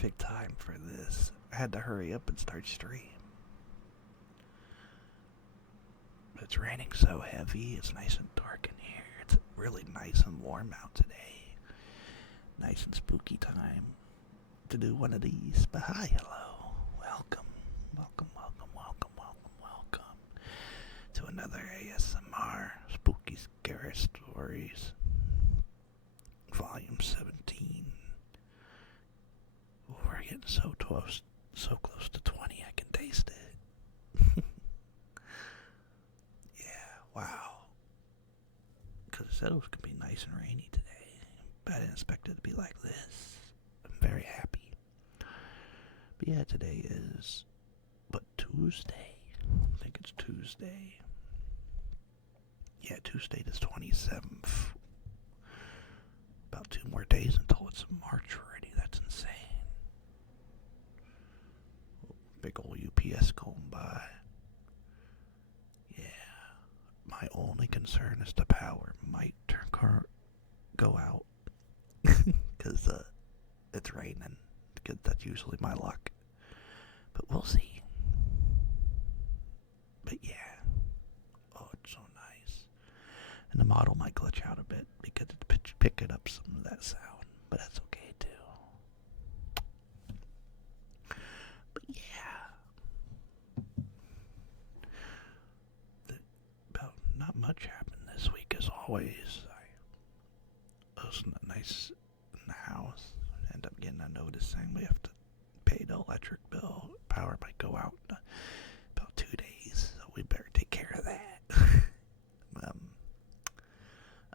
perfect time for this. I had to hurry up and start stream. It's raining so heavy, it's nice and dark in here. It's really nice and warm out today. Nice and spooky time to do one of these. But hi, hello. Welcome, welcome, welcome, welcome, welcome, welcome to another ASMR Spooky Scary Stories, Volume 17. Ooh, we're getting so close to 20, I can taste it. Yeah, wow. Because it said it was going to be nice and rainy today, but I didn't expect it to be like this. I'm very happy. But yeah, today is, Tuesday? I think it's Tuesday. Yeah, Tuesday the 27th. About 2 more days until it's March already. That's insane. Big old UPS going by. Yeah. My only concern is the power might go out. Because it's raining. Because that's usually my luck. But we'll see. But yeah. Oh, it's so nice. And the model might glitch out a bit because it's picking up some of that sound. But that's okay too. But yeah. Not much happened this week as always. I was nice in the house. I end up getting a notice saying we have to pay the electric bill. Power might go out in about 2 days, so we better take care of that.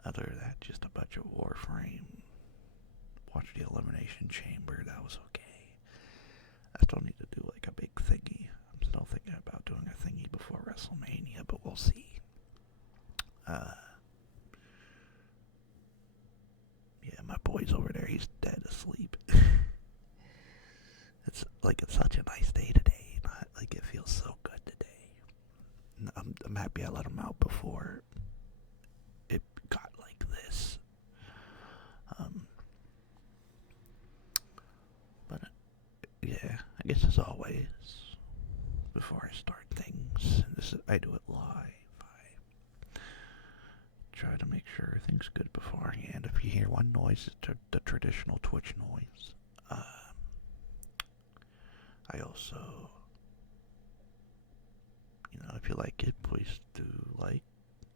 Other than that, just a bunch of Warframe. Watch the Elimination Chamber, that was okay. I still need to do like a big thingy. I'm still thinking about doing a thingy before WrestleMania, but we'll see. Yeah, my boy's over there, he's dead asleep. It's such a nice day today. It feels so good today. I'm happy I let him out before it got like this. But yeah, I guess as always, before I start things, I do it live. I try to make sure everything's good beforehand. If you hear one noise, it's the traditional Twitch noise. I also, if you like it, please do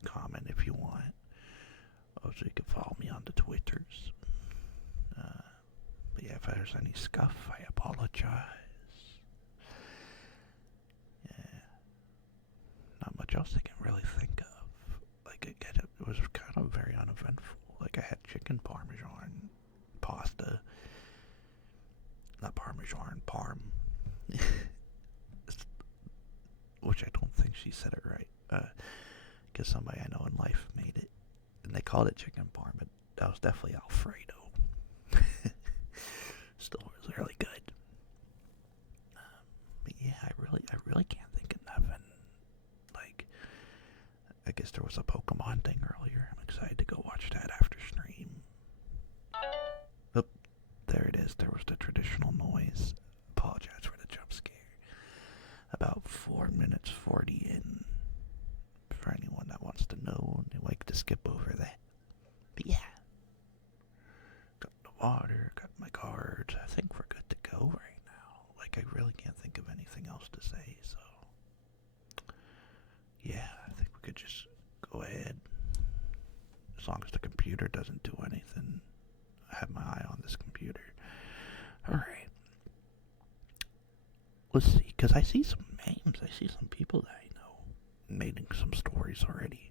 comment if you want. Also, you can follow me on the Twitters. But yeah, if there's any scuff, I apologize. Yeah, not much else I can really think of. It was kind of very uneventful. I had chicken parmesan pasta. Not parmesan, parm. Which I don't think she said it right. Because somebody I know in life made it. And they called it chicken parm, but that was definitely Alfredo. Still was really good. But yeah, I really can't think of nothing. I guess there was a Pokemon thing earlier. I'm excited to go watch that after stream. Oh, there it is. There was the traditional noise. Apologize for the jump scare. About 4 minutes 40 in. For anyone that wants to know, they like to skip over that. But yeah. Got the water, got my cards. I think we're good to go right now. I really can't think of anything else to say, so. Yeah, I think we could just go ahead. As long as the computer doesn't do anything. I have my eye on this computer. Alright. Let's see, because I see some names. I see some people that I know making some stories already.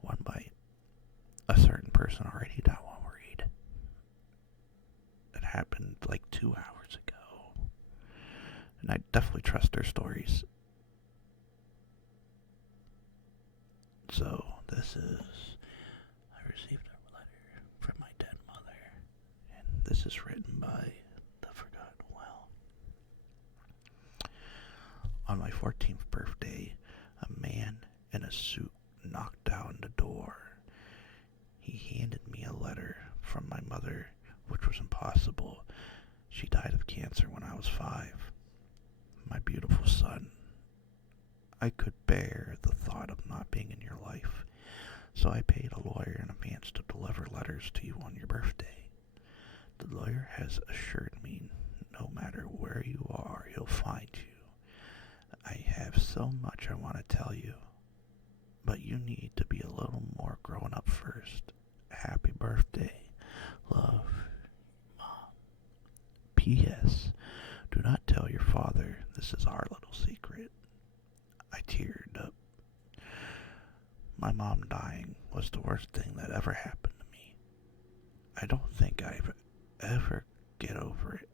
One by a certain person already that I won't read. It happened 2 hours ago. And I definitely trust their stories. So, this is, I received a letter from my dead mother, and this is written by the Forgotten Well. On my 14th birthday, a man in a suit knocked down the door. He handed me a letter from my mother, which was impossible. She died of cancer when I was 5. My beautiful son. I could bear the thought of not being in your life, so I paid a lawyer in advance to deliver letters to you on your birthday. The lawyer has assured me no matter where you are, he'll find you. I have so much I want to tell you, but you need to be a little more grown up first. Happy birthday. Love, Mom. P.S. Do not tell your father this is our little secret. I teared up. My mom dying was the worst thing that ever happened to me. I don't think I've ever get over it.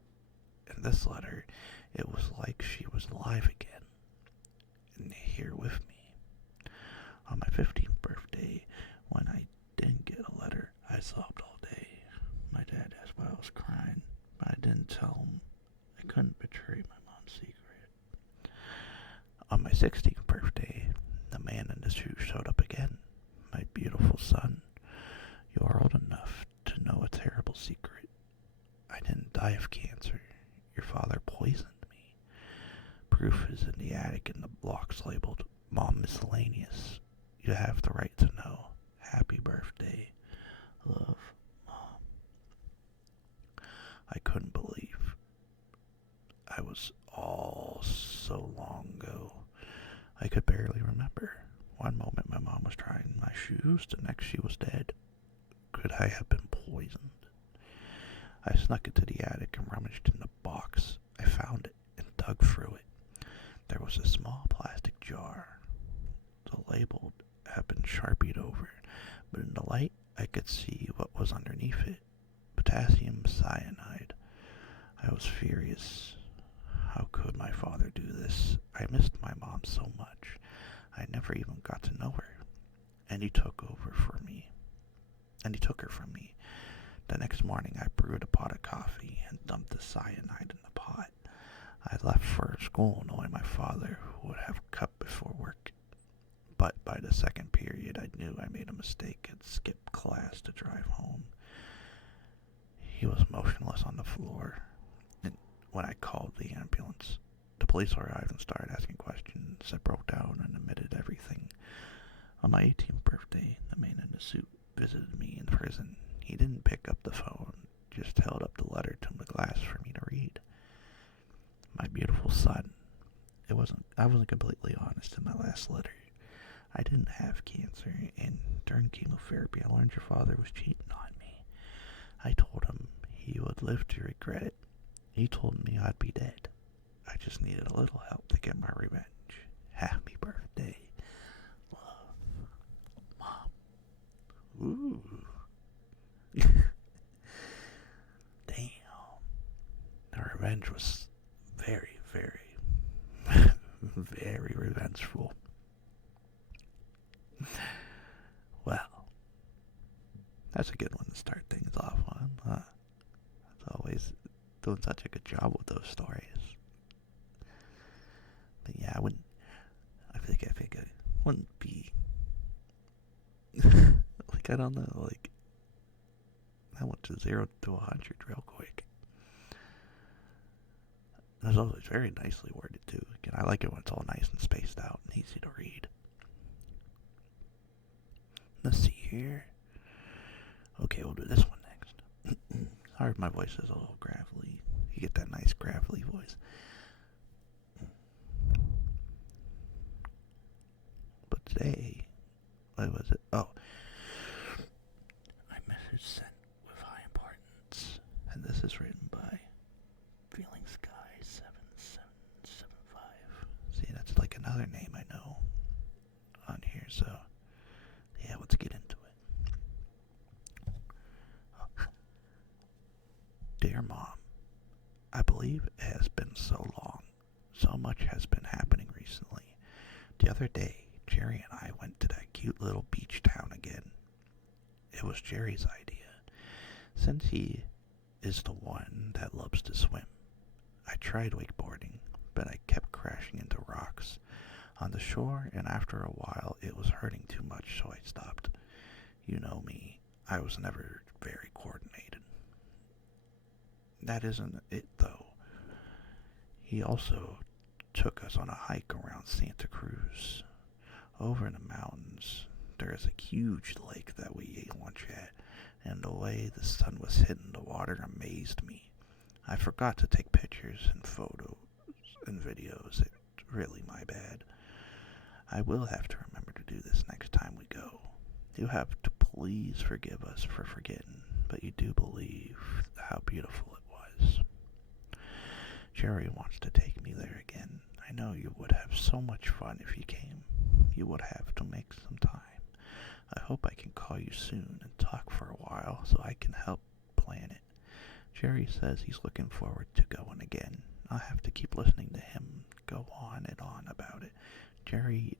In this letter, it was like she was alive again, and here with me. On my 15th birthday, when I didn't get a letter, I sobbed all day. My dad asked why I was crying, but I didn't tell him. I couldn't betray my mom's secret. On my 16th birthday, the man in the suit showed up again. My beautiful son, you are old enough to know a terrible secret. I didn't die of cancer. Your father poisoned me. Proof is in the attic in the box labeled Mom Miscellaneous. You have the right to know. Happy birthday. Love, Mom. I couldn't believe I was all so long ago. I could barely remember. One moment my mom was trying my shoes, the next she was dead. Could I have been poisoned? I snuck into the attic and rummaged in the box. I found it and dug through it. There was a small plastic jar. The label had been sharpied over, but in the light I could see what was underneath it. Potassium cyanide. I was furious. How could my father do this? I missed my mom so much. I never even got to know her. And he took her from me. The next morning I brewed a pot of coffee and dumped the cyanide in the pot. I left for school knowing my father would have cut before work. But by the second period I knew I made a mistake and skipped class to drive home. He was motionless on the floor. And when I called the ambulance, the police arrived and started asking questions. I broke down and admitted everything. On my 18th birthday, the man in the suit visited me in prison. He didn't pick up the phone, just held up the letter to the glass for me to read. My beautiful son. I wasn't completely honest in my last letter. I didn't have cancer, and during chemotherapy I learned your father was cheating on me. I told him he would live to regret it. He told me I'd be dead. I just needed a little help to get my revenge. Happy birthday. Love, Mom. Ooh. Damn. The revenge was very, very, very revengeful. Well, that's a good one to start things off on, huh? It's always doing such a good job with those stories. But yeah, I think I wouldn't be, like, I don't know, like, I went to 0 to 100 real quick. And it's always very nicely worded too. Again, I like it when it's all nice and spaced out and easy to read. Let's see here. Okay, we'll do this one next. Sorry if my voice is a little gravelly. You get that nice gravelly voice. But today, what was it? Oh. My message sent with high importance. And this is written by Feeling Sky 7775. See, that's like another name I know on here, so yeah, let's get into it. Dear Mom, I believe it has been so long. So much has been happening recently. The other day, Jerry and I went to that cute little beach town again. It was Jerry's idea, since he is the one that loves to swim. I tried wakeboarding, but I kept crashing into rocks on the shore, and after a while it was hurting too much, so I stopped. You know me, I was never very coordinated. That isn't it, though. He also took us on a hike around Santa Cruz. Over in the mountains, there is a huge lake that we ate lunch at, and the way the sun was hitting the water amazed me. I forgot to take pictures and photos and videos. It's really my bad. I will have to remember to do this next time we go. You have to please forgive us for forgetting, but you do believe how beautiful it was. Jerry wants to take me there again. I know you would have so much fun if you came. You would have to make some time. I hope I can call you soon and talk for a while so I can help plan it. Jerry says he's looking forward to going again. I'll have to keep listening to him go on and on about it. Jerry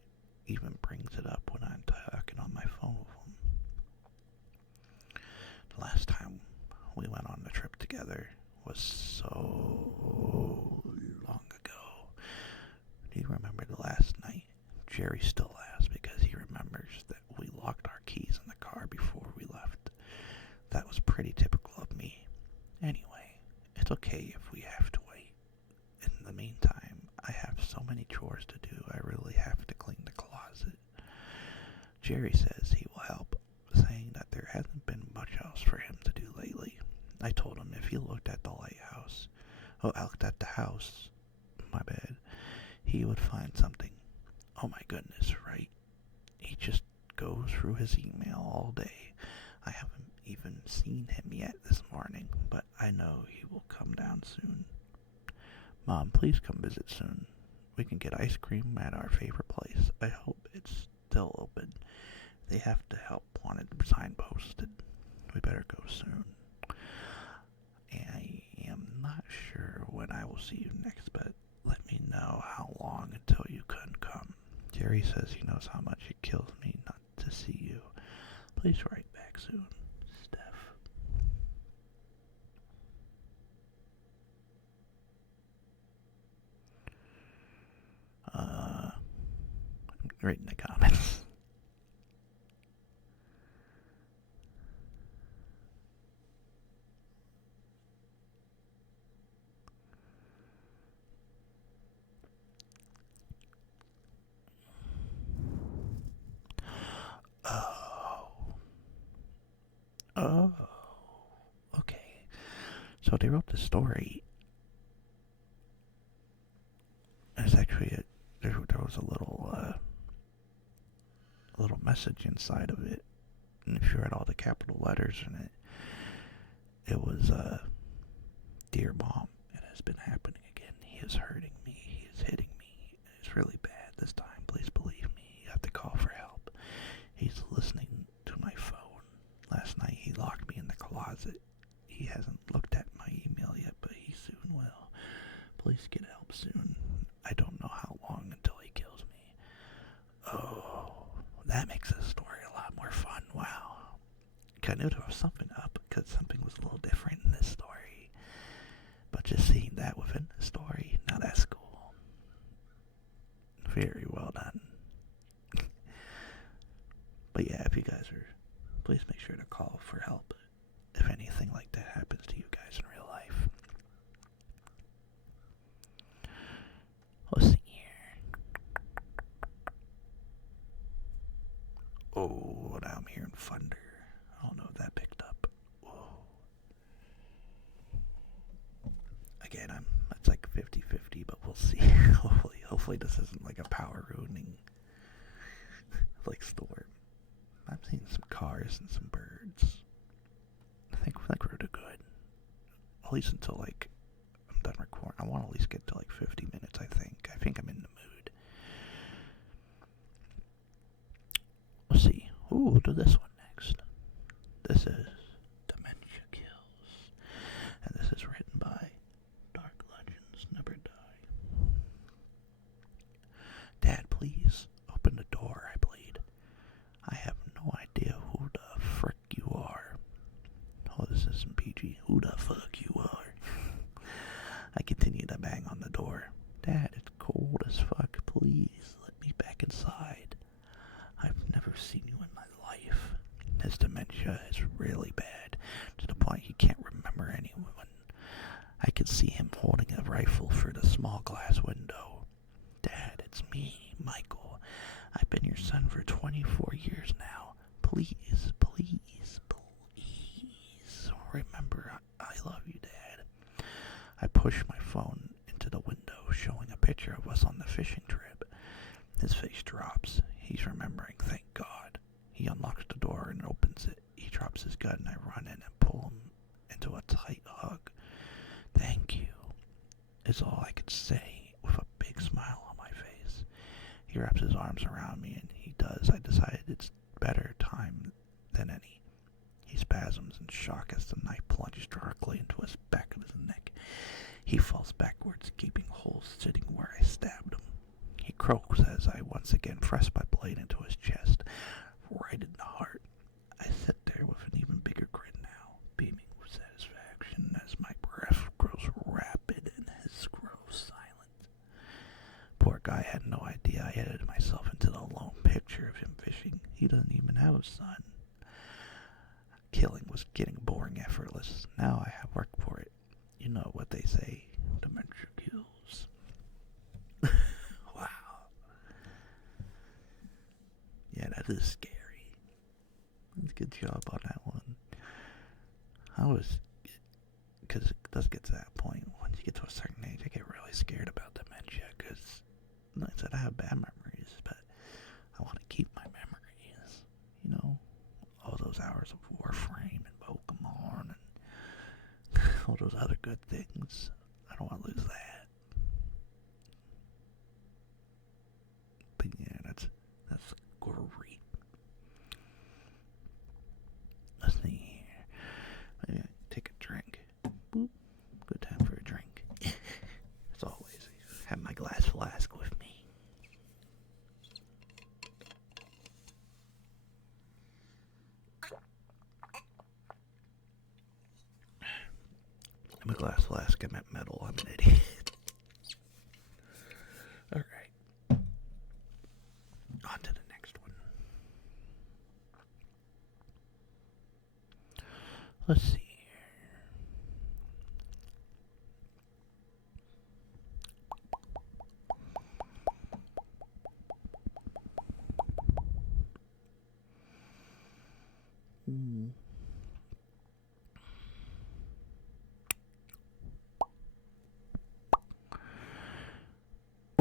even brings it up when I'm talking on my phone with him. The last time we went on the trip together was so long ago. Do you remember the last night? Jerry still laughs because he remembers that we locked our keys in the car before we left. That was pretty typical of me. Anyway, it's okay if we have to wait. In the meantime, I have so many chores to do, I really have to clean the closet. Jerry says he will help, saying that there hasn't been much else for him to do lately. I told him if he looked at the lighthouse, looked at the house, my bad, he would find something. Oh my goodness, right? He just goes through his email all day. I haven't even seen him yet this morning, but I know he will come down soon. Mom, please come visit soon. We can get ice cream at our favorite place. I hope it's still open. They have to help want it signposted. We better go soon. I am not sure when I will see you next, but let me know how long until you couldn't come. Jerry says he knows how much it kills me not to see you. Please write back soon. Steph. Right in the comments. Oh. Okay. So they wrote the story. There's actually there was a little message inside of it, and if you read all the capital letters in it, it was "Dear Mom, it has been happening again. He is hurting me. He is hitting me. It's really bad this time. Please believe me. You have to call for help. He's listening to my phone. Last night he locked me in the closet. He hasn't looked at my email yet, but he soon will. Please get help soon. I don't know how long until he kills me." Oh, that makes this story a lot more fun. Wow. I knew there was something up because something was a little different in this story. But just seeing that within the story, now that's cool. Very well done. But yeah, if you guys are, please make sure to call for help if anything like that happens to you guys in real life. Let's see here. Oh, now I'm hearing thunder. I don't know if that picked up. Whoa. Again, it's like 50-50, but we'll see. Hopefully this isn't like a power ruining like storm. I'm seeing some cars and some birds. I think we're good. At least until like I'm done recording. I want to at least get to like 50 minutes, I think. I think I'm in the mood. Let's see. Ooh, we'll do this one next. This is Dementia Kills. And this is written by Dark Legends Never Die. Dad, please, open the door, I plead. I have no idea who the frick you are. Oh, this isn't PG. Who the fuck you are? I continue to bang on the door. Dad, it's cold as fuck. Please, let me back inside. I've never seen you in my life. His dementia is really bad, to the point he can't remember anyone. Michael. I've been your son for 24 years now. Please, please, please remember I love you, Dad. I push my phone into the window, showing a picture of us on the fishing trip. His face drops. He's remembering, thank God. He unlocks the door and opens it. He drops his gun and I run in and pull him into a tight hug. Thank you, is all I could say with a big smile on my face. He wraps his arms around me, and he does. I decided it's better time than any. He spasms in shock as the knife plunges directly into his back of his neck. He falls backwards, gaping holes sitting where I stabbed him. He croaks as I once again press my blade into his chest, right in the heart. I sit there with an even bigger grin now, beaming with satisfaction as my breath grows rapid and his grows silent. Poor guy had no idea I edited myself into the lone picture of him fishing. He doesn't even have a son. Killing was getting boring, effortless. Now I have worked for it. You know what they say, dementia kills. Wow. Yeah, that is scary. Good job on that one. Because it does get to that point. Once you get to a certain age, I get really scared about dementia. Because, like I said, I have bad memories, but I want to keep my memories. You know, all those hours of Warframe and Pokemon and all those other good things. I don't want to lose that. But yeah, that's great. Let's see here. Maybe take a drink. Boop. Good time for a drink. As always, I have my glass flask with me. I'm a glass flask. I meant metal. I'm an idiot. Alright. On to the next one. Let's see here.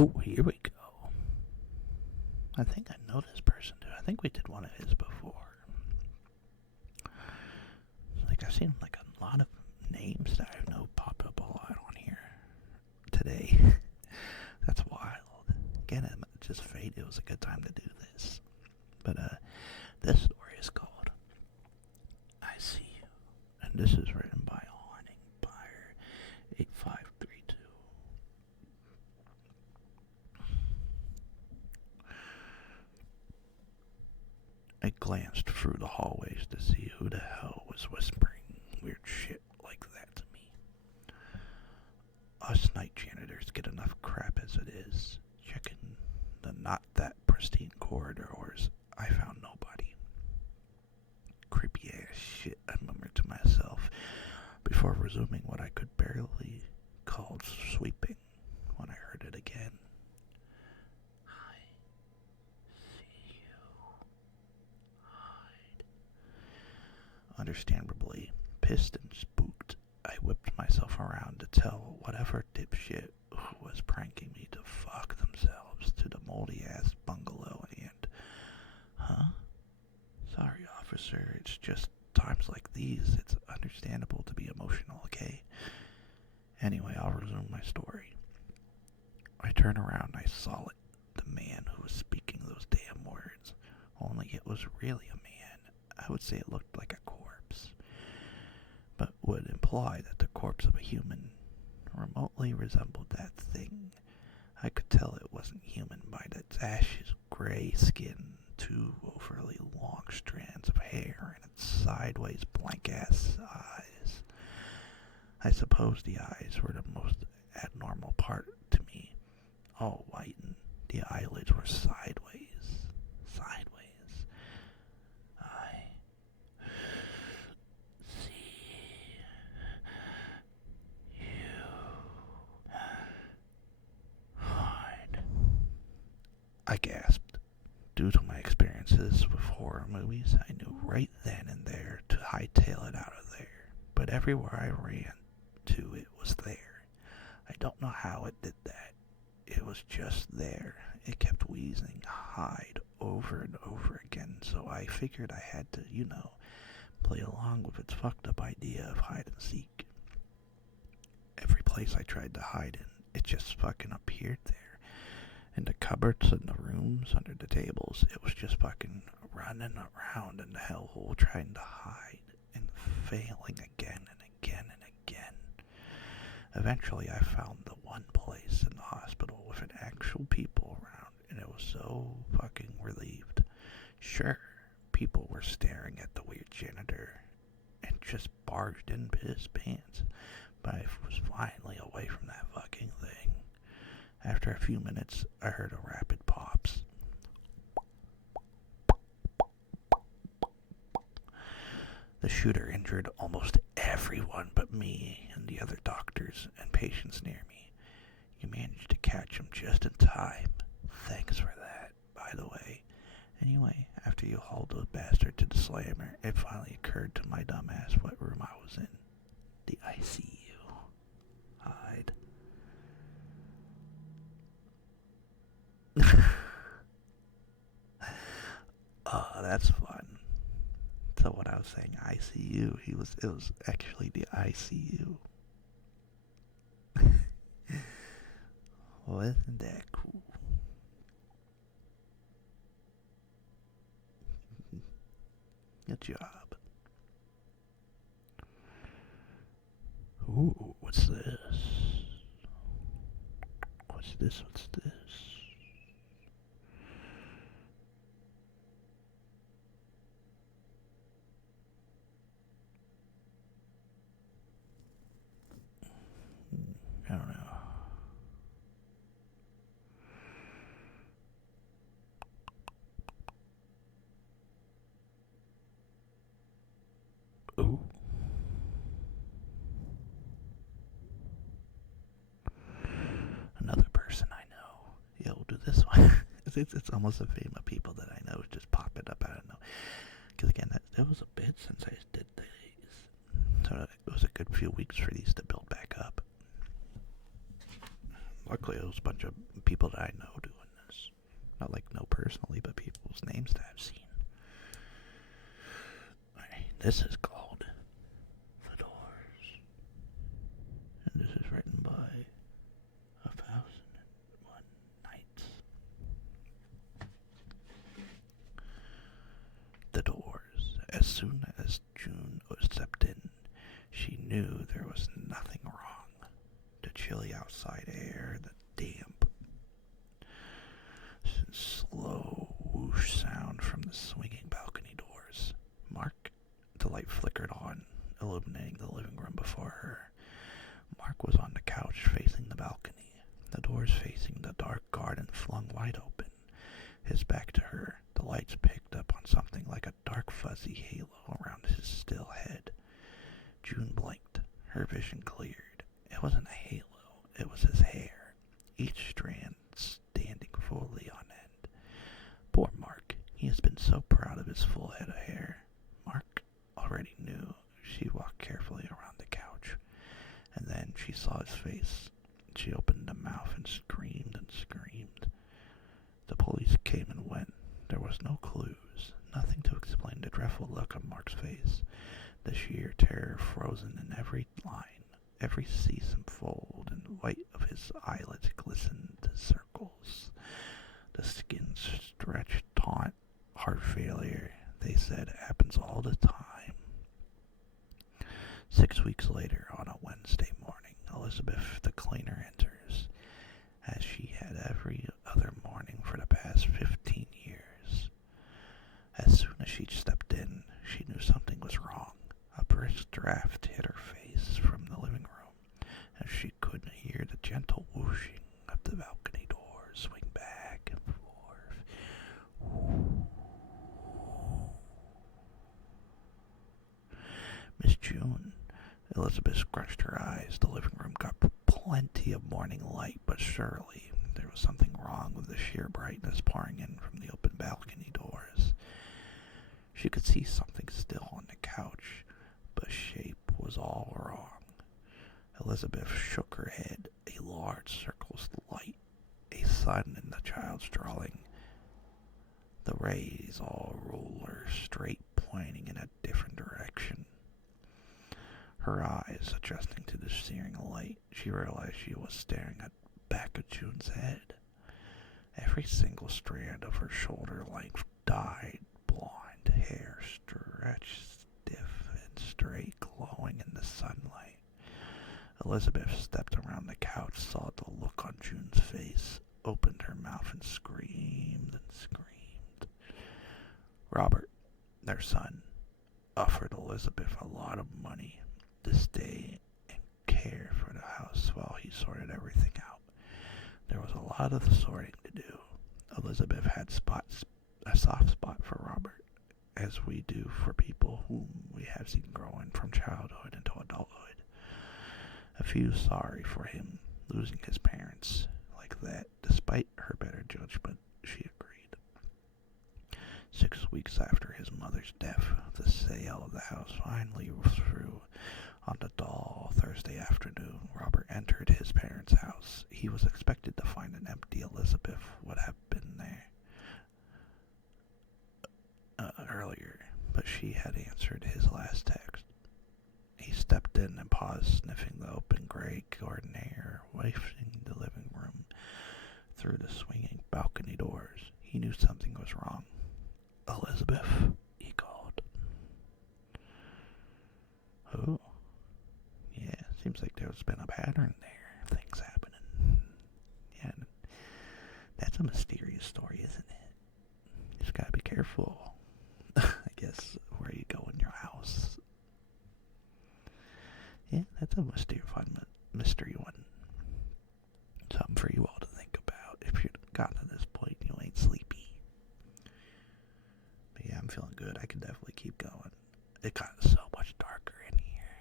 Oh, here we go. I think I know this person too. I think we did one of his before. Like, I've seen like a lot of names that I know pop up a lot on here today. That's wild. Again, it just fate. It was a good time to do this. But this story is called I See You. And this is written by Haunting Empire 8532. I glanced through the hallways to see who the hell was whispering weird shit like that to me. Us night janitors get enough crap as it is. Checking the not that pristine corridors, I found nobody. Creepy ass shit, I murmured to myself before resuming what I could barely call sweeping when I heard it again. Understandably, pissed and spooked, I whipped myself around to tell whatever dipshit who was pranking me to fuck themselves to the moldy-ass bungalow and, huh? Sorry, officer, it's just times like these, it's understandable to be emotional, okay? Anyway, I'll resume my story. I turned around and I saw it, the man who was speaking those damn words, only it was really a man. I would say it looked like a corpse, but would imply that the corpse of a human remotely resembled that thing. I could tell it wasn't human by its ashes gray skin, two overly long strands of hair, and its sideways blank-ass eyes. I suppose the eyes were the most abnormal part to me, all white, and the eyelids were sideways. I gasped. gasped. Due to my experiences with horror movies, I knew right then and there to hightail it out of there. But everywhere I ran to, it was there. I don't know how it did that. It was just there. It kept wheezing, hide, over and over again, so I figured I had to, play along with its fucked up idea of hide and seek. Every place I tried to hide in, it just fucking appeared there. In the cupboards, in the rooms, under the tables, it was just fucking running around in the hellhole trying to hide and failing again and again and again. Eventually I found the one place in the hospital with an actual people around, and it was so fucking relieved. Sure, people were staring at the weird janitor and just barged in his pants, but I was finally away from that fucking thing. After a few minutes, I heard a rapid pops. The shooter injured almost everyone but me and the other doctors and patients near me. You managed to catch him just in time. Thanks for that, by the way. Anyway, after you hauled the bastard to the slammer, it finally occurred to my dumb ass what room I was in. The ICU. Hide. Oh, that's fun. So what I was saying, ICU, it was actually the ICU. Well, isn't that cool? Good job. Ooh, what's this? What's this? I don't know. Ooh. Another person I know. Yeah, we'll do this one. it's almost a theme of people that I know just popping up out of nowhere. Because again, it was a bit since I did these. So it was a good few weeks for these to build back up. Luckily, it was a bunch of people that I know doing this. Not like know personally, but people's names that I've seen. Alright, this is called The Doors. And this is written by 1001 Nights. The Doors. As soon as June stepped in, she knew there was nothing wrong. The chilly outside air, the damp, slow whoosh sound from the swinging balcony doors. Mark, the light flickered on, illuminating the living room before her. Mark was on the couch facing the balcony, the doors facing the dark garden flung wide open. His back to her, the lights picked up on something like a dark fuzzy halo around his still head. June blinked, her vision cleared. It wasn't a halo, it was his hair, each strand standing fully on end. Poor Mark, he has been so proud of his full head of hair. Mark already knew. She walked carefully around the couch, and then she saw his face. She opened her mouth and screamed and screamed. The police came and went. There was no clues, nothing to explain the dreadful look on Mark's face, the sheer terror frozen in every line. Every season fold and white of his eyelids glistened to circles. The skin stretched taut. Heart failure, they said, happens all the time. 6 weeks later, on a Wednesday morning, Elizabeth the cleaner enters, as she had every other morning for the past 15 years. As soon as she stepped in, she knew something was wrong. A brisk draft hit her face from the living room, and she couldn't hear the gentle whooshing of the balcony doors swing back and forth. Miss June. Elizabeth scrunched her eyes. The living room got plenty of morning light, but surely there was was something wrong with the sheer brightness pouring in from the open balcony doors. She could see something still on the couch, but shape was all wrong. Elizabeth shook her head. A large circle's light, a sun in the child's drawing. The rays all roller straight, pointing in a different direction. Her eyes adjusting to the searing light, she realized she was staring at the back of June's head. Every single strand of her shoulder-length, dyed blonde hair stretched stiff and straight, glowing in the sunlight. Elizabeth stepped around the couch, saw the look on June's face, opened her mouth and screamed and screamed. Robert, their son, offered Elizabeth a lot of money to stay and care for the house while he sorted everything out. There was a lot of sorting to do. Elizabeth had a soft spot for Robert, as we do for people whom we have seen growing from childhood into adulthood. I feel sorry for him losing his parents like that. Despite her better judgment, she agreed. 6 weeks after his mother's death, the sale of the house finally threw on the doll. Thursday afternoon, Robert entered his parents' house. He was expected to find an empty Elizabeth would have been there earlier, but she had answered his last text. He stepped in and paused, sniffing the open gray garden air, wafting the living room through the swinging balcony doors. He knew something was wrong. Elizabeth, he called. Oh, yeah, seems like there's been a pattern there. Things happening. Yeah, that's a mysterious story, isn't it? You just gotta be careful, I guess, where you go in your house. Yeah, that's a mystery one. Something for you all to think about. If you've gotten to this point and you ain't sleepy. But yeah, I'm feeling good. I can definitely keep going. It got so much darker in here.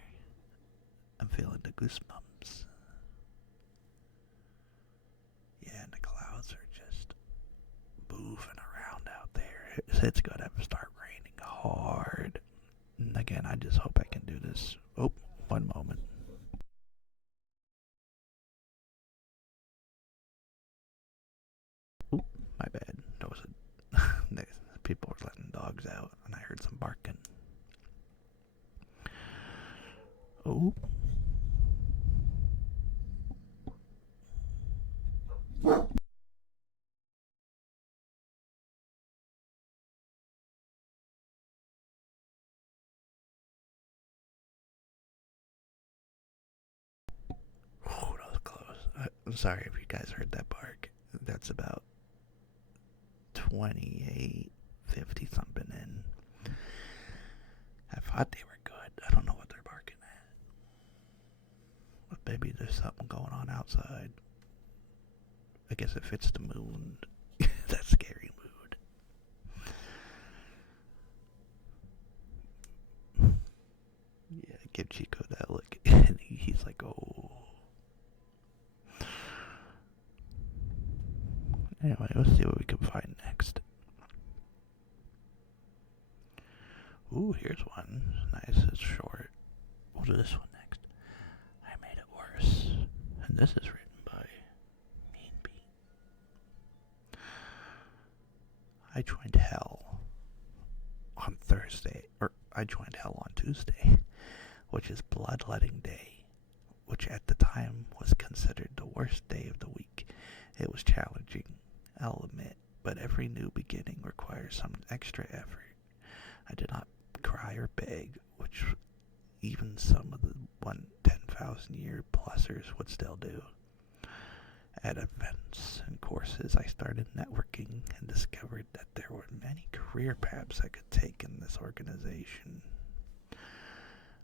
I'm feeling the goosebumps. Yeah, and the clouds are just moving around out there. It's gonna start raining hard. And again, I just hope I can do this. Oh, one moment. Oop, my bad. That was people were letting dogs out, and I heard some barking. Oh. Oh, that was close. I'm sorry if you guys heard that bark. That's about 28, 50 something in. I thought they were good. I don't know what they're barking at. But maybe there's something going on outside. I guess it fits the mood. That scary mood. Yeah, give Chico that look. And he's like, oh. Anyway, let's see what we can find next. Ooh, here's one. Nice, it's short. We'll do this one next. I Made It Worse. And this is written by Mean Pete. I joined hell on Tuesday, which is Bloodletting Day, which at the time was considered the worst day of the week. It was challenging, I'll admit, but every new beginning requires some extra effort. I did not cry or beg, which even some of the 10,000-year plusers would still do. At events and courses, I started networking and discovered that there were many career paths I could take in this organization.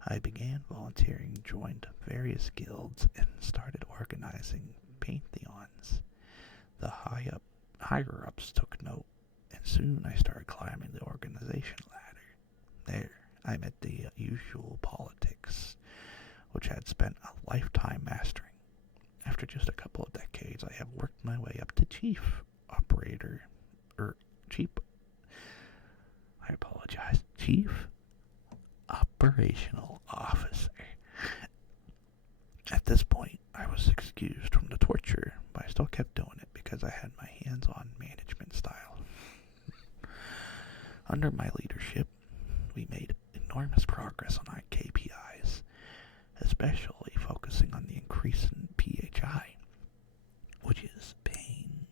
I began volunteering, joined various guilds, and started organizing paint-theons. The higher-ups took note, and soon I started climbing the organization ladder. There, I met the usual politics, which I had spent a lifetime mastering. After after just a couple of decades, I have worked my way up to chief operator, or chief, I apologize, chief operational officer. At this point, I was excused from the torture, but I still kept doing it because I had my hands-on management style. Under my leadership, we made enormous progress on our KPIs, especially focusing on the increase in PHI, which is pain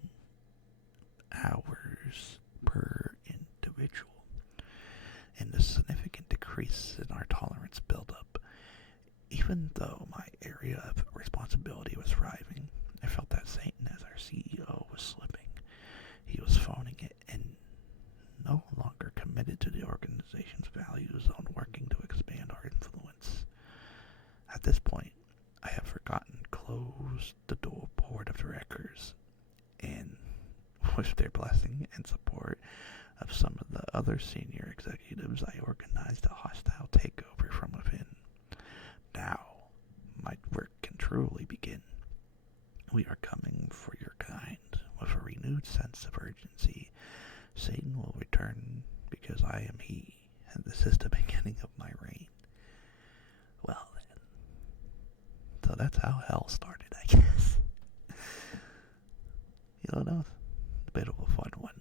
hours per individual, and a significant decrease in our tolerance buildup. Even though my area of responsibility was thriving, I felt that Satan, as our CEO, was slipping. He was phoning it and no longer committed to the organization's values on working to expand our influence. At this point, I have forgotten close the door board of directors, and with their blessing and support of some of the other senior executives, I organized a hostile takeover from within. Now, my work can truly begin. We are coming for your kind. With a renewed sense of urgency, Satan will return because I am he, and this is the beginning of my reign. Well then, so that's how hell started, I guess. That was a bit of a fun one.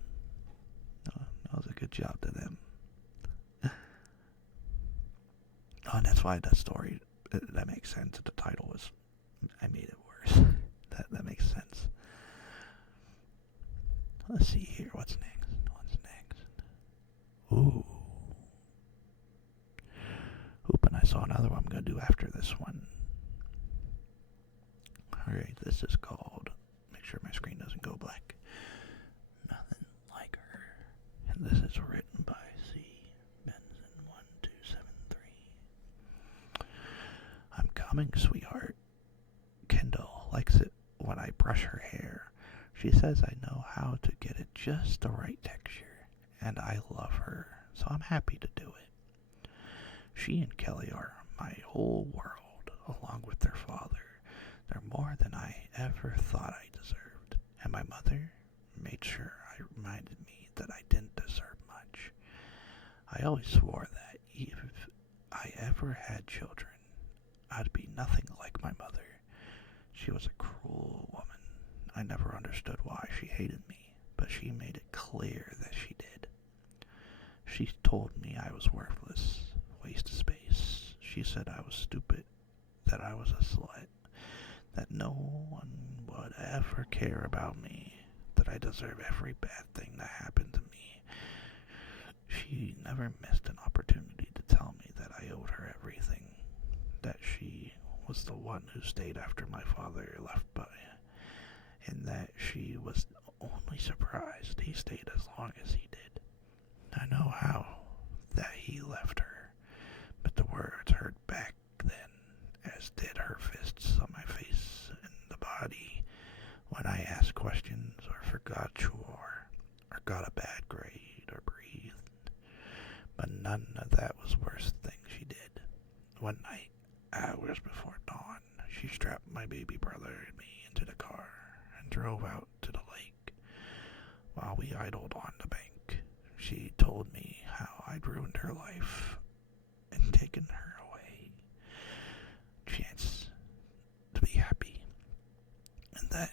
That was a good job to them. Oh, and that's why that story, that makes sense. The title was, I made it worse. That makes sense. Let's see here. What's next? Ooh. Oop, and I saw another one I'm going to do after this one. Alright, this is called, make sure my screen doesn't go black, Nothing Like Her. And this is written by C. Benson1273. I'm coming, sweetheart. Kendall likes it when I brush her hair. She says I know how to get it just the right texture, and I love her, so I'm happy to do it. She and Kelly are my whole world, along with their father. They're more than I ever thought I deserved, and my mother made sure I reminded me that I didn't deserve much. I always swore that if I ever had children, I'd be nothing like my mother. She was a cruel woman. I never understood why she hated me, but she made it clear that she did. She told me I was worthless, waste of space. She said I was stupid, that I was a slut, that no one would ever care about me, that I deserve every bad thing that happened to me. She never missed an opportunity to tell me that I owed her everything, that she was the one who stayed after my father left by, and that she was only surprised he stayed as long as he did. I know how that he left her, but the words hurt back then, as did her fists on my face and the body when I asked questions or forgot chore or got a bad grade or breathed. But none of that was worse thing she did. One night, hours before dawn, she strapped my baby brother and me into the car and drove out to the lake. While we idled on the bank, she told me how I'd ruined her life and taken her away. Chance to be happy. And that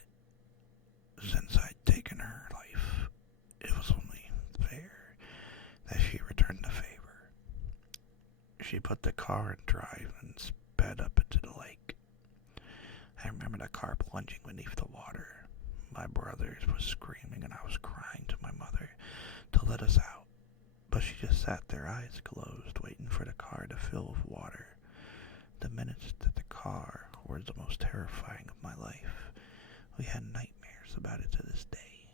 since I'd taken her life, it was only fair that she returned the favor. She put the car in drive and sped up into the lake. I remember the car plunging beneath the water. My brother was screaming and I was crying to my mother to let us out. But she just sat there, eyes closed, waiting for the car to fill with water. The minutes that the car were the most terrifying of my life. We had nightmares about it to this day.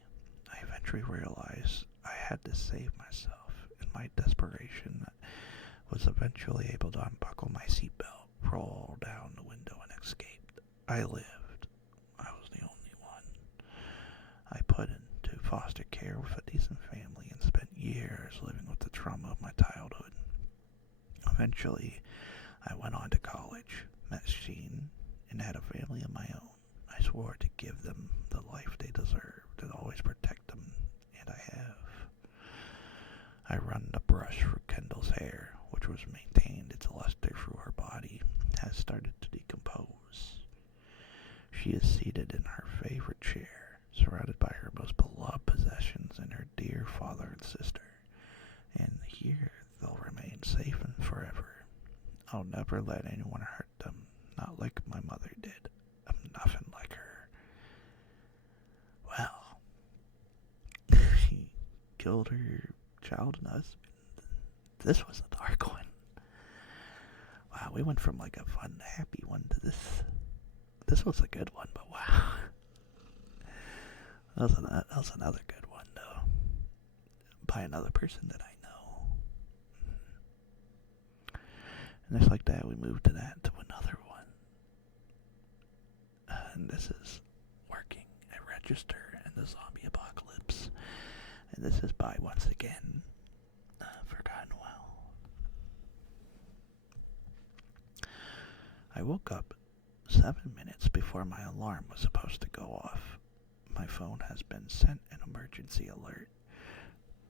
I eventually realized I had to save myself. In my desperation, was eventually able to unbuckle my seatbelt, roll down the window, and escape. I lived. I was the only one. I put into foster care with a decent family and spent years living with the trauma of my childhood. Eventually, I went on to college, met Sheen, and had a family of my own. I swore to give them the life they deserved and always protect them, and I have. I run the brush through Kendall's hair, which was maintained its luster through her body, has started to decompose. She is seated in her favorite chair, surrounded by her most beloved possessions and her dear father and sister, and here they'll remain safe and forever. I'll never let anyone hurt them, not like my mother did. I'm nothing like her. Well, she killed her child and husband. This was a dark one. Wow, we went from like a fun, happy one to this. This was a good one, but wow. That was another good one, though. By another person that I know. And just like that, we moved to that to another one. And this is working a register in the zombie apocalypse. And this is by, once again, Forgotten Well. I woke up 7 minutes before my alarm was supposed to go off. My phone has been sent an emergency alert.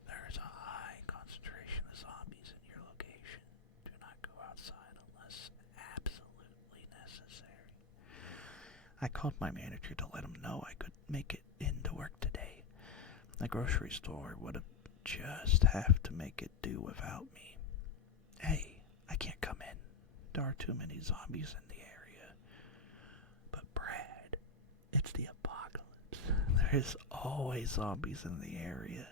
There is a high concentration of zombies in your location. Do not go outside unless absolutely necessary. I called my manager to let him know I could make it into work today. The grocery store would have just have to make it do without me. Hey, I can't come in. There are too many zombies in the area. But Brad, it's the apocalypse. There is always zombies in the area.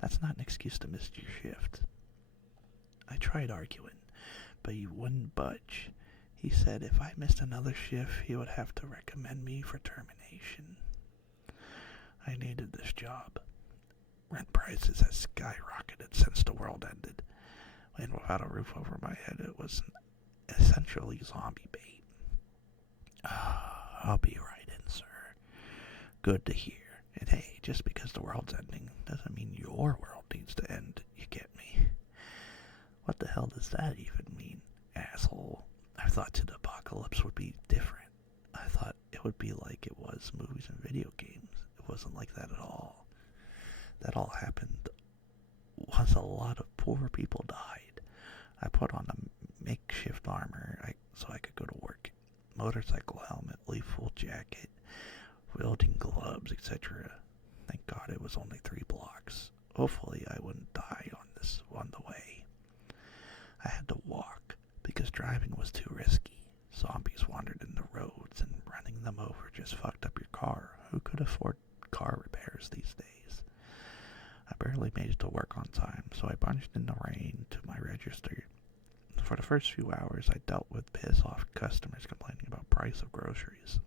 That's not an excuse to miss your shift. I tried arguing, but he wouldn't budge. He said if I missed another shift, he would have to recommend me for termination. I needed this job. Rent prices have skyrocketed since the world ended, and without a roof over my head, it was essentially zombie bait. I'll be right in, sir. Good to hear. And hey, just because the world's ending doesn't mean your world needs to end, you get me? What the hell does that even mean, asshole? I thought the apocalypse would be different. I thought it would be like it was movies and video games. It wasn't like that at all. That all happened once a lot of poor people died. I put on a makeshift armor so I could go to work. Motorcycle helmet, lethal jacket, wielding gloves, etc. Thank God it was only 3 blocks. Hopefully I wouldn't die on the way. I had to walk because driving was too risky. Zombies wandered in the roads and running them over just fucked up your car. Who could afford car repairs these days? I barely made it to work on time, so I bunched in the rain to my register. For the first few hours, I dealt with piss-off customers complaining about price of groceries.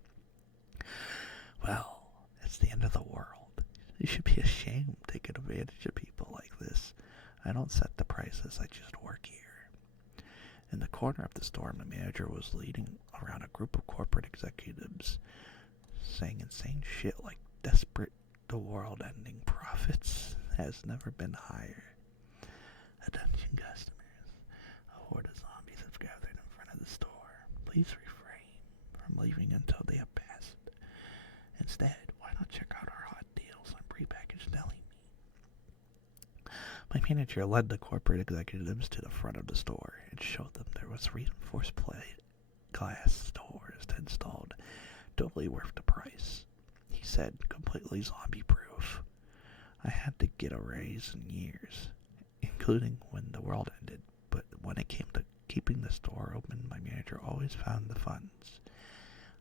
Well, it's the end of the world. You should be ashamed taking advantage of people like this. I don't set the prices, I just work here. In the corner of the store, my manager was leading around a group of corporate executives, saying insane shit like desperate, the world-ending profits has never been higher. Attention customers. A horde of zombies have gathered in front of the store. Please refrain from leaving until they have passed. Instead, why not check out our hot deals on prepackaged deli meat? My manager led the corporate executives to the front of the store and showed them there was reinforced plate glass doors installed, totally worth the price. He said, completely zombie-proof. I had to get a raise in years, including when the world ended, but when it came to keeping the store open, my manager always found the funds.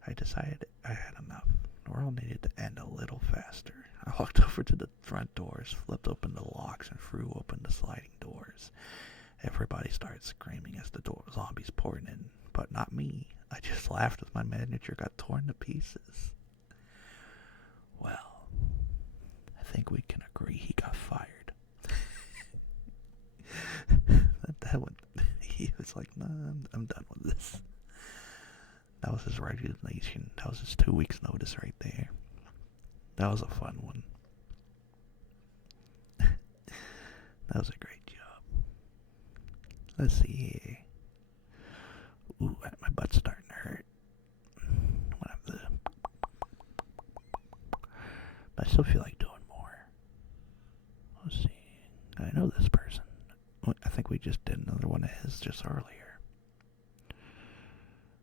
I decided I had enough. The world needed to end a little faster. I walked over to the front doors, flipped open the locks, and threw open the sliding doors. Everybody started screaming as the zombies poured in, but not me. I just laughed as my manager got torn to pieces. Well, I think we can agree he got fired. that one, he was like, nah, I'm done with this. That was his resignation. That was his 2 weeks notice right there. That was a fun one. That was a great job. Let's see here. Ooh, my butt's starting to hurt. know this person. I think we just did another one of his just earlier.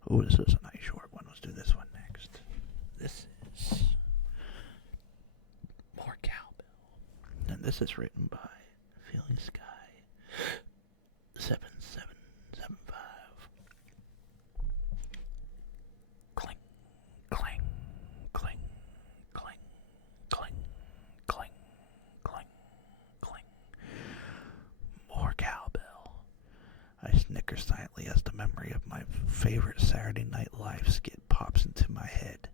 Oh, this is a nice short one. Let's do this one next. This is more cowbell. And this is written by Feeling Sky 7775. Cling, clang, cling, cling, cling, cling, cling, cling. More cowbell. I snicker silently as the memory of my favorite Saturday Night Live skit pops into my head.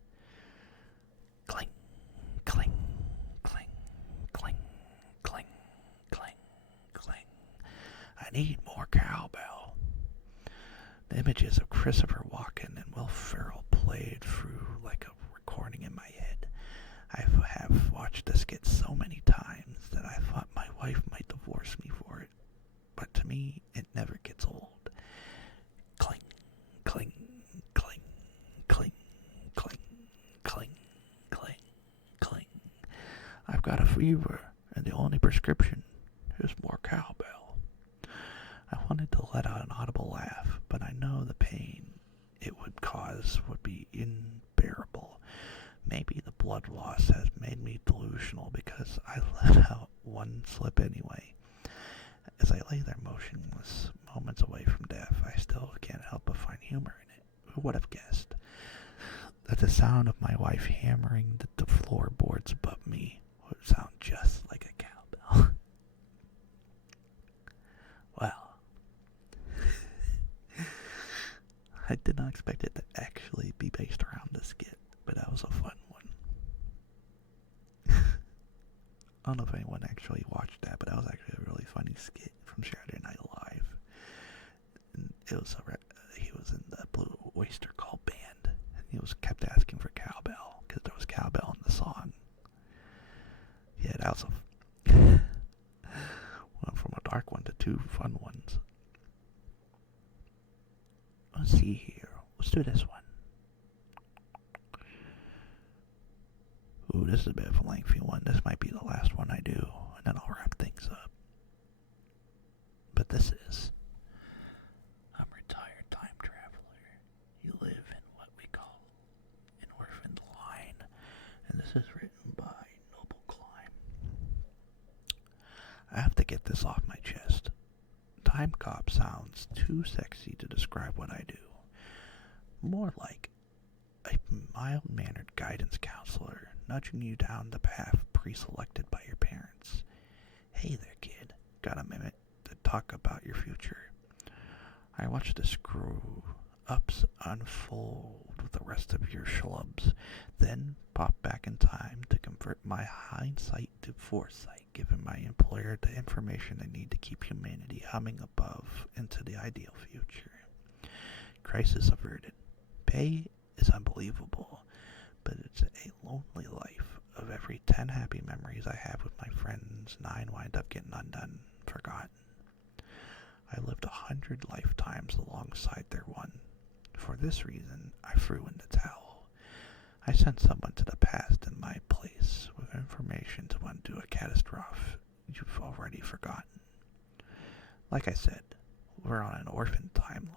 Cling, cling, cling, cling, cling, cling, cling. I need more cowbell. The images of Christopher Walken and Will Ferrell played through like a recording in my head. I have watched the skit so many times that I thought my wife might divorce me for it. But to me, it never gets old. Cling, cling, cling, cling, cling, cling, cling, cling. I've got a fever, and the only prescription is more cowbell. I wanted to let out an audible laugh, but I know the pain it would cause would be unbearable. Maybe the blood loss has made me delusional because I let out one slip anyway. As I lay there motionless, moments away from death, I still can't help but find humor in it. Who would have guessed that the sound of my wife hammering the floorboards above me would sound just like a cowbell? Well, I did not expect it to actually be based around this skit, but that was a fun one. I don't know if anyone actually watched that, but that was actually a really funny skit from Saturday Night Live. And it was he was in the Blue Oyster Cult band, and he kept asking for cowbell because there was cowbell in the song. Yeah, that was went from a dark one to two fun ones. Let's see here. Let's do this one. Ooh, this is a bit of a lengthy one. This might be the last one I do, and then I'll wrap things up. But this is I'm a retired time traveler. You live in what we call an orphaned line, and this is written by Noble Climb. I have to get this off my chest. Time cop sounds too sexy to describe what I do. More like a mild-mannered guidance counselor nudging you down the path pre-selected by your parents. Hey there, kid. Got a minute to talk about your future? I watch the screw-ups unfold with the rest of your schlubs, then pop back in time to convert my hindsight to foresight, giving my employer the information they need to keep humanity humming above into the ideal future. Crisis averted. Pay is unbelievable, but it's a lonely life. Of every 10 happy memories I have with my friends, 9 wind up getting undone, forgotten. I lived 100 lifetimes alongside their one. For this reason, I threw in the towel. I sent someone to the past in my place with information to undo a catastrophe you've already forgotten. Like I said, we're on an orphan timeline.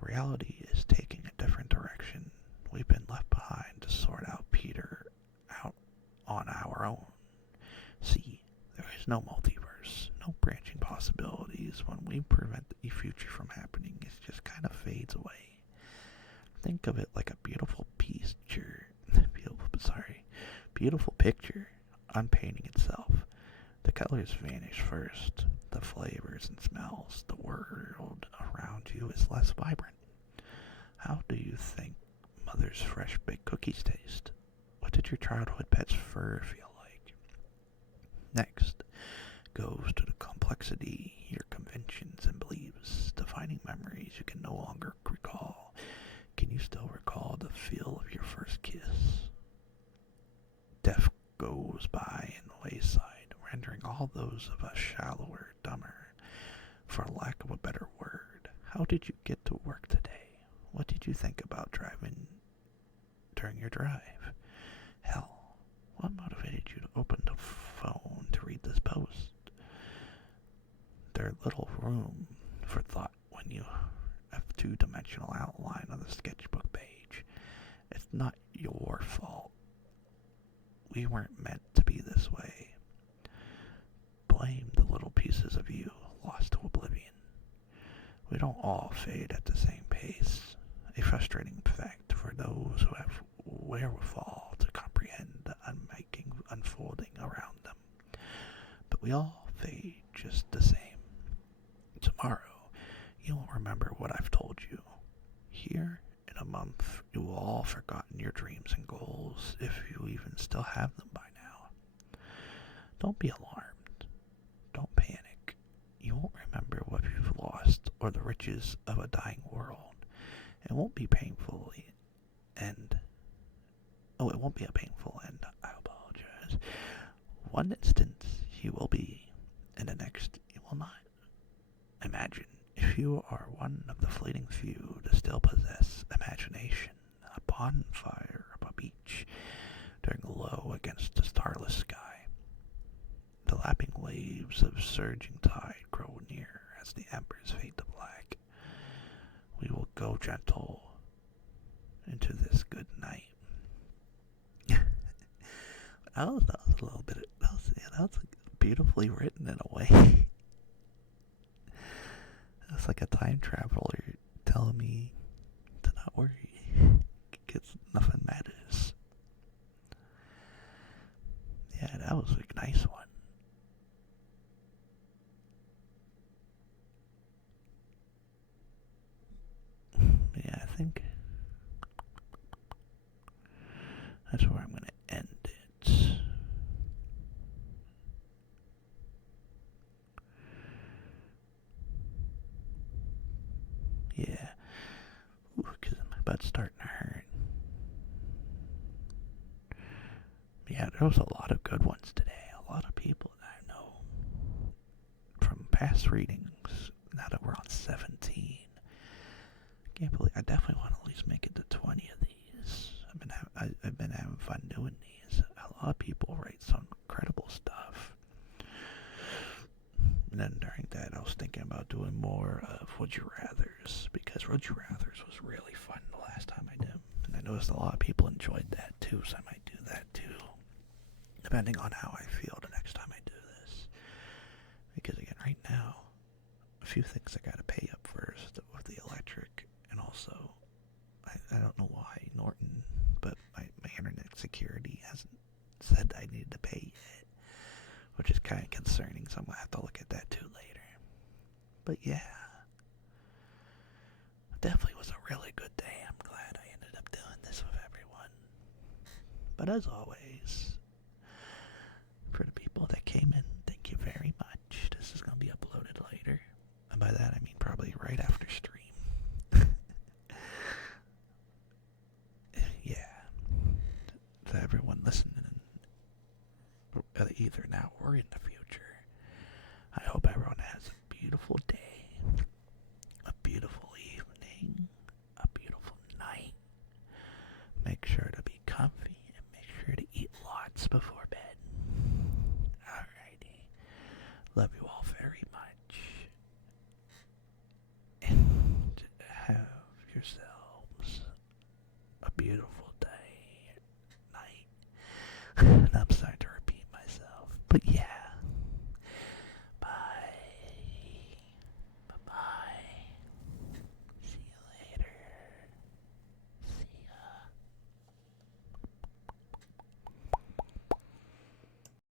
Reality is taking a different direction. We've been left behind to sort out Peter out on our own. See, there is no multiverse, no branching possibilities. When we prevent the future from happening, it just kind of fades away. Think of it like a beautiful picture unpainting itself. The colors vanish first, the flavors and smells, the world around you is less vibrant. How do you think Mother's fresh baked cookies taste? What did your childhood pet's fur feel like? Next goes to the complexity, your conventions and beliefs, defining memories you can no longer recall. Can you still recall the feel of your first kiss? Death goes by in the wayside, rendering all those of us shallower, dumber, for lack of a better word. How did you get to work today? What did you think about driving during your drive? Hell, what motivated you to open the phone to read this post? there's little room for thought when you have two-dimensional outline on the sketchbook page. It's not your fault. We weren't meant to be this way. Blame the little pieces of you lost to oblivion. We don't all fade at the same pace, a frustrating fact for those who have wherewithal to comprehend the unmaking unfolding around them. But we all fade just the same. Tomorrow, you won't remember what I've told you. Here, in a month, you will all have forgotten your dreams and goals, if you even still have them by now. Don't be alarmed. Don't panic. You won't remember what you've lost or the riches of a dying world. It won't be painfully end. Oh, it won't be a painful end. I apologize. One instance you will be, and the next you will not. Imagine if you are one of the fleeting few to still possess imagination, a bonfire of a beach during a low against the starless sky. The lapping waves of surging tide grow near as the embers fade to black. We will go gentle into this good night. that was a little bit. That was beautifully written in a way. It's like a time traveler telling me to not worry, because nothing matters. Yeah, that was a nice one. Yeah, I think that's where I'm going to end it. Yeah, because my butt's starting to hurt. Yeah, there was a lot of good ones today. A lot of people that I know from past readings, now that we're on 17. I can't believe, I definitely want to at least make it to 20 of these. I've been having fun doing these. A lot of people write some incredible stuff. And then during that, I was thinking about doing more of Would You Rathers, because Would You Rathers was really fun the last time I did. And I noticed a lot of people enjoyed that too, so I might do that too. Depending on how I feel the next time I do this. Because again, right now, a few things I gotta pay up first with the electric, and also, I don't know why Norton, but my internet security hasn't said I needed to pay yet, which is kind of concerning, so I'm gonna have to look at that too later. But yeah, it definitely was a really good day. I'm glad I ended up doing this with everyone. But as always, for the people that came in, thank you very much. This is going to be uploaded later. And by that, I mean probably right after stream. Yeah. To everyone listening, either now or in the future, I hope everyone has a beautiful day, a beautiful evening, a beautiful night. Make sure to be comfy and make sure to eat lots before bed. Alrighty. Love you all very much. And have yourselves a beautiful day, night. And I'm sorry to repeat myself, but yeah.